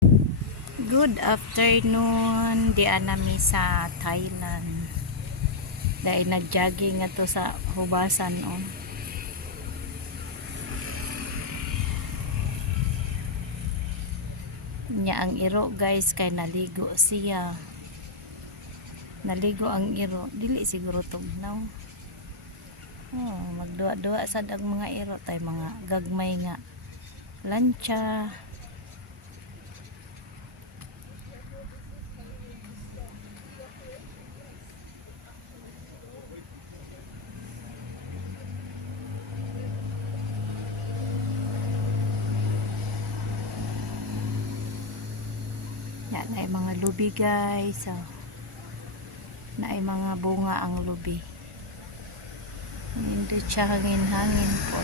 Good afternoon, di anami sa Thailand. Dahil nag-jogging nga to sa hubasan on. Nya ang iro guys kay naligo siya. Naligo ang iro, dili siguro tugnaw. Oh, magduwa-duwa sad ang mga iro tay mga gagmay nga lancha. Yan ay mga lubi guys. Oh. Na ay mga bunga ang lubi. Hindi siya hangin-hangin po.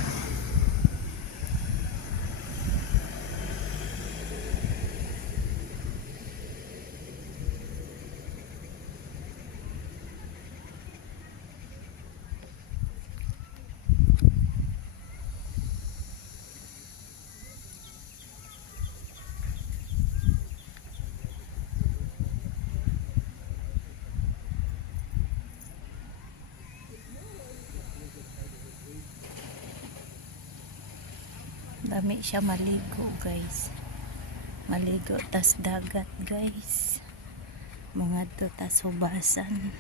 Dami siya maligo guys. Maligo tas dagat guys. Mga to tas hubasan.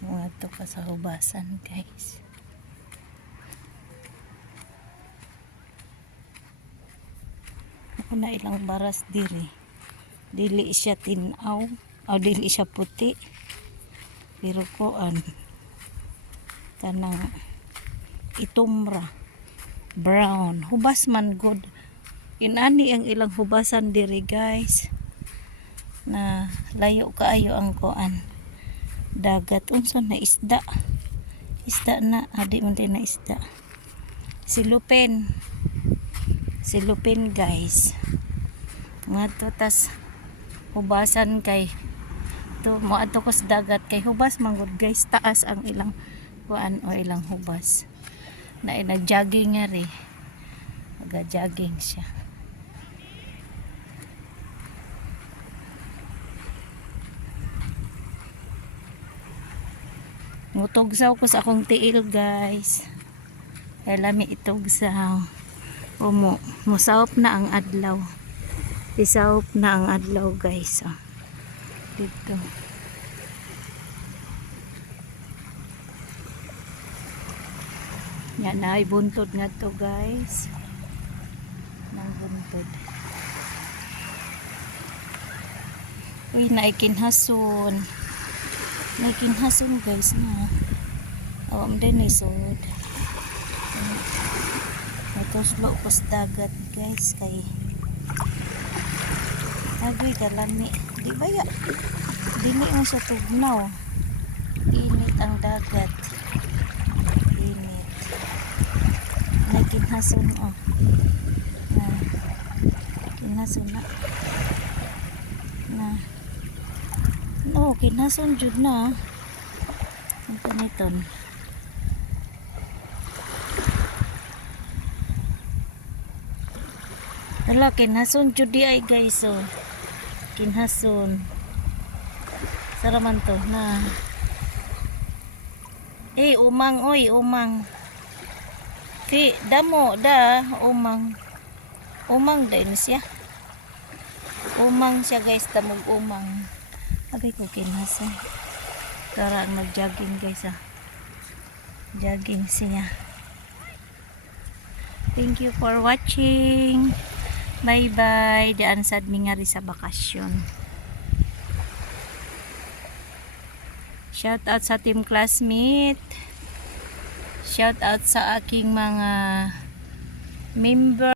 Mga to ka sa hubasan guys. Ako na ilang baras diri. Dili siya tinaw. O dili siya puti. Pero koan. Kanang itumra brown hubas man good inani ang ilang hubasan diri guys na layo kaayo ang kuan dagat unsa na isda na adi man din na isda silupin guys nga to tas hubasan kay to mo adto ko sa dagat kay hubas man good guys taas ang ilang kuan o ilang hubas na nag-jogging nga rin nag-jogging siya mutugsaw ko sa akong tiil guys kaya lami itugsaw musawop na ang adlaw isawop na ang adlaw guys dito yan ay buntod nga to guys nang buntod uy naikinhason guys na awam din ay sod natuslo ko sa dagat guys kay agoy kalami di ba ya dini mo sa tugnaw init ang dagat kinhason kinhason kinhason jud na ang kaniton wala kinhason jud di ay guys kinhason saraman to na umang damo da umang din siya guys tamog umang abay ko kinhason tara nag-jogging guys jogging siya thank you for watching bye bye daan sad mi nga ri sa bakasyon shout out sa team classmate shout out sa aking mga member